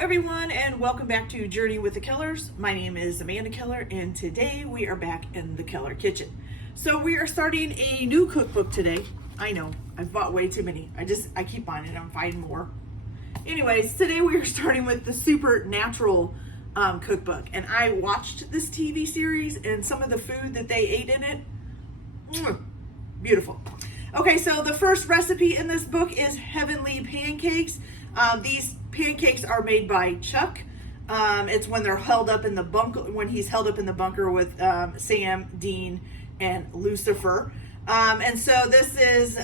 everyone, and welcome back to Journey with the Kellers. My name is Amanda Keller, and today we are back in the Keller kitchen. So we are starting a new cookbook today. I know, I've bought way too many. I keep buying it, I'm finding more. Anyways, today we are starting with the Supernatural cookbook, and I watched this TV series and some of the food that they ate in it. Beautiful. Okay, so the first recipe in this book is Heavenly Pancakes. These pancakes are made by Chuck. It's when they're held up in the bunker, when he's held up in the bunker with Sam, Dean, and Lucifer. And so this is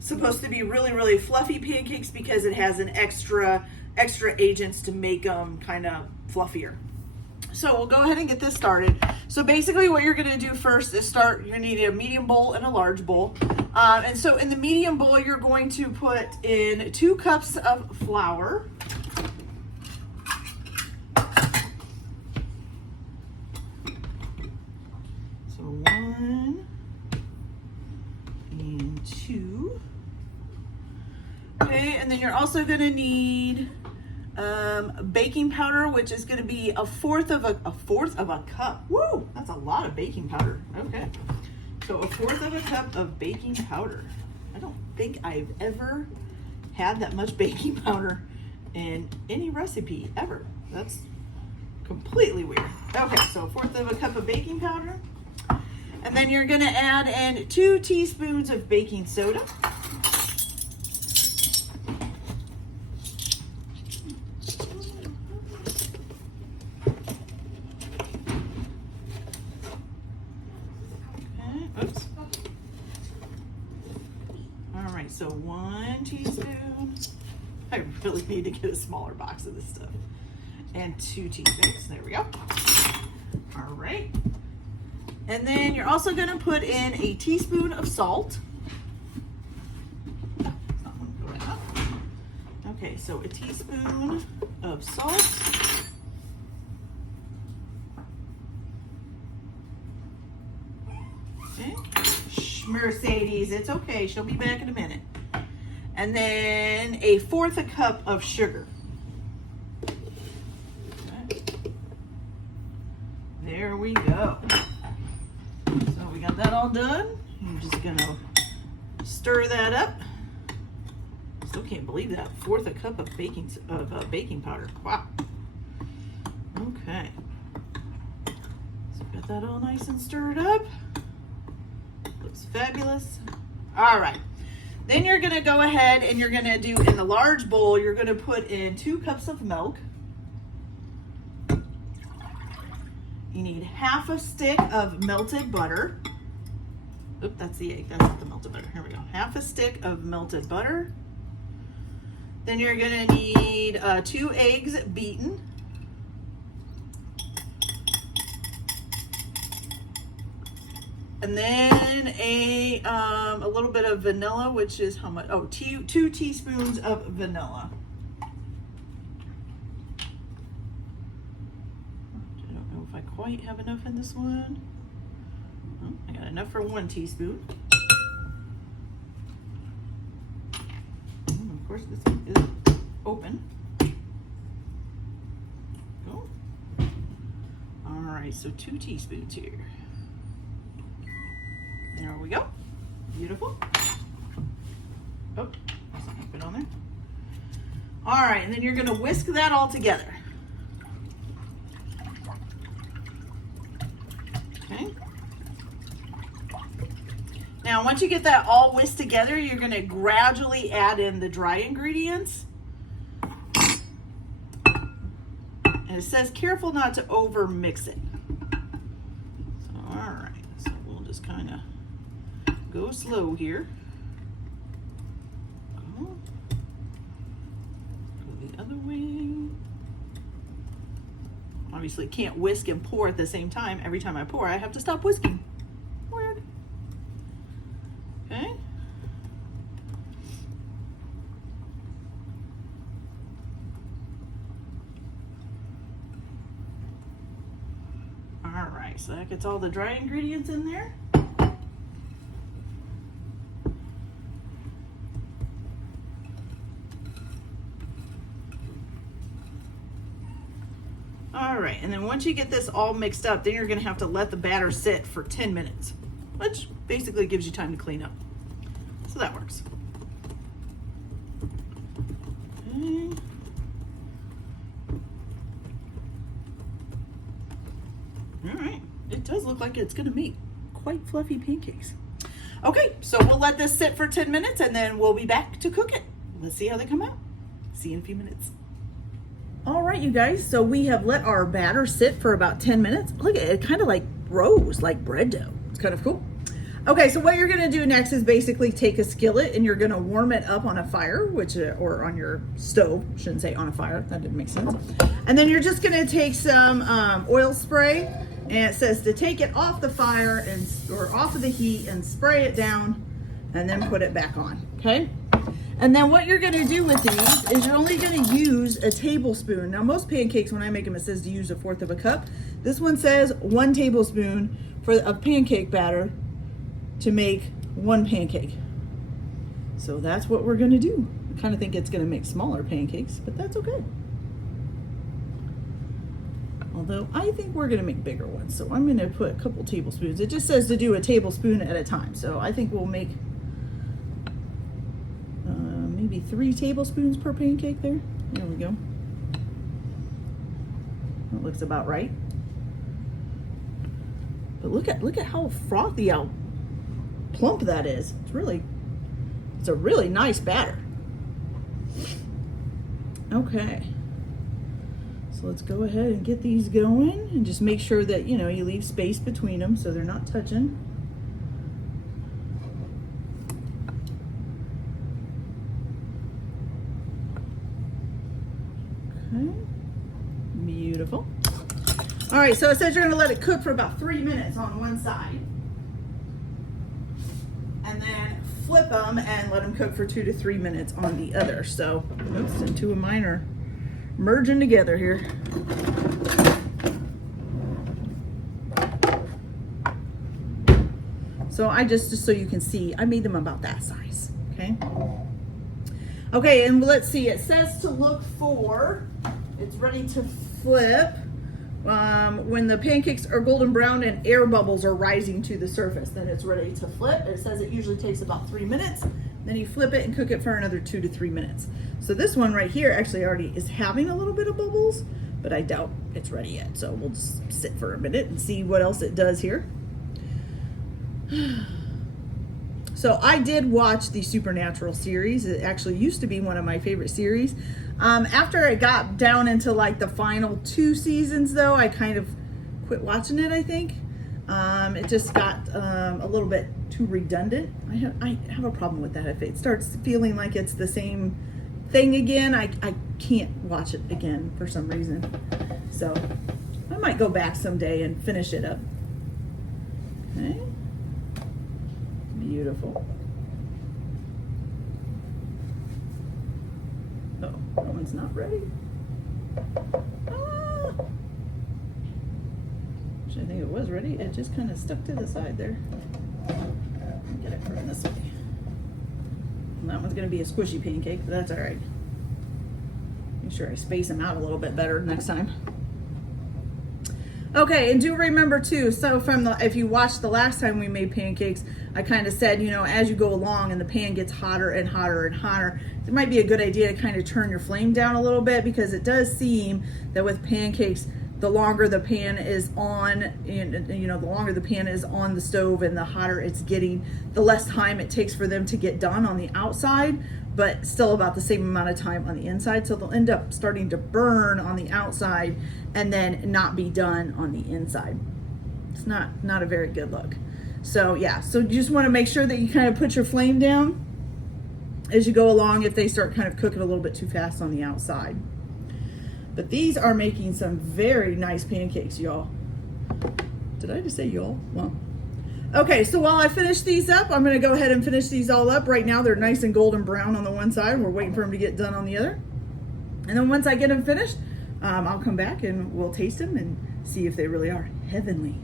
supposed to be really, really fluffy pancakes because it has an extra agents to make them kind of fluffier. So we'll go ahead and get this started. So basically what you're going to do first is you're going to need a medium bowl and a large bowl. And so in the medium bowl, you're going to put in 2 cups of flour. So 1 and 2. Okay, and then you're also going to need baking powder, which is going to be a fourth of a cup. Woo, that's a lot of baking powder. Okay, so a fourth of a cup of baking powder. I don't think I've ever had that much baking powder in any recipe ever. That's completely weird. Okay, so a fourth of a cup of baking powder, and then you're going to add in 2 teaspoons of baking soda. So 1 teaspoon. I really need to get a smaller box of this stuff. And 2 teaspoons. There we go. All right. And then you're also going to put in a teaspoon of salt. Okay, so a teaspoon of salt. Okay. Mercedes, it's okay. She'll be back in a minute. And then a fourth a cup of sugar. Okay. There we go. So we got that all done. I'm just gonna stir that up. Still can't believe that. Fourth a cup of baking powder. Wow. Okay. So got that all nice and stirred up. Looks fabulous. All right. Then you're going to go ahead and you're going to do, in the large bowl, you're going to put in 2 cups of milk. You need half a stick of melted butter. Oop, that's the egg. That's not the melted butter. Here we go. Half a stick of melted butter. Then you're going to need 2 eggs beaten. And then a little bit of vanilla, which is how much? Oh, 2 teaspoons of vanilla. I don't know if I quite have enough in this one. Oh, I got enough for 1 teaspoon. And of course, this is open. Go. All right, so 2 teaspoons here. There we go. Beautiful. Oh, something put on there. All right, and then you're going to whisk that all together. Okay. Now, once you get that all whisked together, you're going to gradually add in the dry ingredients. And it says careful not to over mix it. So, all right, so we'll just kind of go slow here. Go the other way. Obviously can't whisk and pour at the same time. Every time I pour, I have to stop whisking. Weird. Okay. All right, so that gets all the dry ingredients in there. All right, and then once you get this all mixed up, then you're gonna have to let the batter sit for 10 minutes, which basically gives you time to clean up. So that works. Okay. All right, it does look like it's gonna make quite fluffy pancakes. Okay, so we'll let this sit for 10 minutes and then we'll be back to cook it. Let's see how they come out. See you in a few minutes. All right, you guys, so we have let our batter sit for about 10 minutes. Look at it, it kind of like rose, like bread dough. It's kind of cool. Okay, so what you're gonna do next is basically take a skillet and you're gonna warm it up on a fire, or on your stove, shouldn't say on a fire, that didn't make sense. And then you're just gonna take some oil spray, and it says to take it off the fire or off of the heat and spray it down and then put it back on, okay? And then what you're gonna do with these is you're only gonna use a tablespoon. Now most pancakes, when I make them, it says to use 1/4 cup. This one says 1 tablespoon of pancake batter to make 1 pancake. So that's what we're gonna do. I kind of think it's gonna make smaller pancakes, but that's okay. Although I think we're gonna make bigger ones. So I'm gonna put a couple tablespoons. It just says to do a tablespoon at a time. So I think we'll make maybe 3 tablespoons per pancake there. There we go. That looks about right. But look at how frothy, how plump that is. It's a really nice batter. Okay. So let's go ahead and get these going and just make sure that, you know, you leave space between them so they're not touching. Okay. Beautiful. All right, so it says you're gonna let it cook for about 3 minutes on one side. And then flip them and let them cook for 2 to 3 minutes on the other. So, oops, and 2 of mine are merging together here. So just so you can see, I made them about that size, okay? Okay, and let's see, it says to look for, it's ready to flip when the pancakes are golden brown and air bubbles are rising to the surface, then it's ready to flip. It says it usually takes about 3 minutes. Then you flip it and cook it for another 2 to 3 minutes. So this one right here actually already is having a little bit of bubbles, but I doubt it's ready yet. So we'll just sit for a minute and see what else it does here. So I did watch the Supernatural series. It actually used to be one of my favorite series. After it got down into like the final 2 seasons though, I kind of quit watching it, I think. It just got a little bit too redundant. I have a problem with that. If it starts feeling like it's the same thing again, I can't watch it again for some reason. So I might go back someday and finish it up. Okay. Beautiful. Oh, that one's not ready. Ah! Actually, I think it was ready. It just kind of stuck to the side there. Get it from this way. And that one's going to be a squishy pancake, but that's all right. Make sure I space them out a little bit better next time. Okay, and do remember too, so if you watched the last time we made pancakes, I kind of said, you know, as you go along and the pan gets hotter and hotter and hotter, it might be a good idea to kind of turn your flame down a little bit, because it does seem that with pancakes, the longer the pan is on, and you know, the longer the pan is on the stove and the hotter it's getting, the less time it takes for them to get done on the outside, but still about the same amount of time on the inside. So they'll end up starting to burn on the outside and then not be done on the inside. It's not a very good look. So yeah, so you just want to make sure that you kind of put your flame down as you go along if they start kind of cooking a little bit too fast on the outside. But these are making some very nice pancakes, y'all. Did I just say y'all? Well, okay, so while I finish these up, I'm gonna go ahead and finish these all up. Right now, they're nice and golden brown on the one side, and we're waiting for them to get done on the other. And then once I get them finished, I'll come back and we'll taste them and see if they really are heavenly.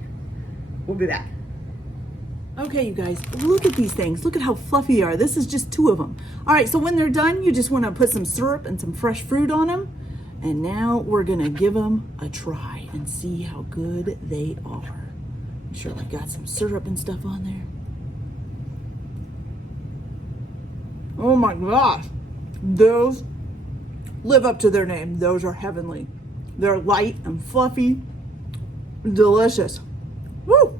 We'll be back. Okay, you guys, look at these things. Look at how fluffy they are. This is just 2 of them. All right, so when they're done, you just wanna put some syrup and some fresh fruit on them. And now we're gonna give them a try and see how good they are. I'm sure we got some syrup and stuff on there. Oh my gosh, those live up to their name. Those are heavenly. They're light and fluffy, delicious. Woo!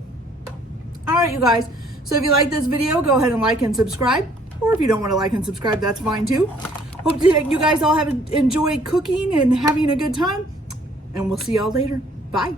All right, you guys. So if you like this video, go ahead and like and subscribe. Or if you don't want to like and subscribe, that's fine too. Hope you guys all have enjoyed cooking and having a good time. And we'll see y'all later. Bye.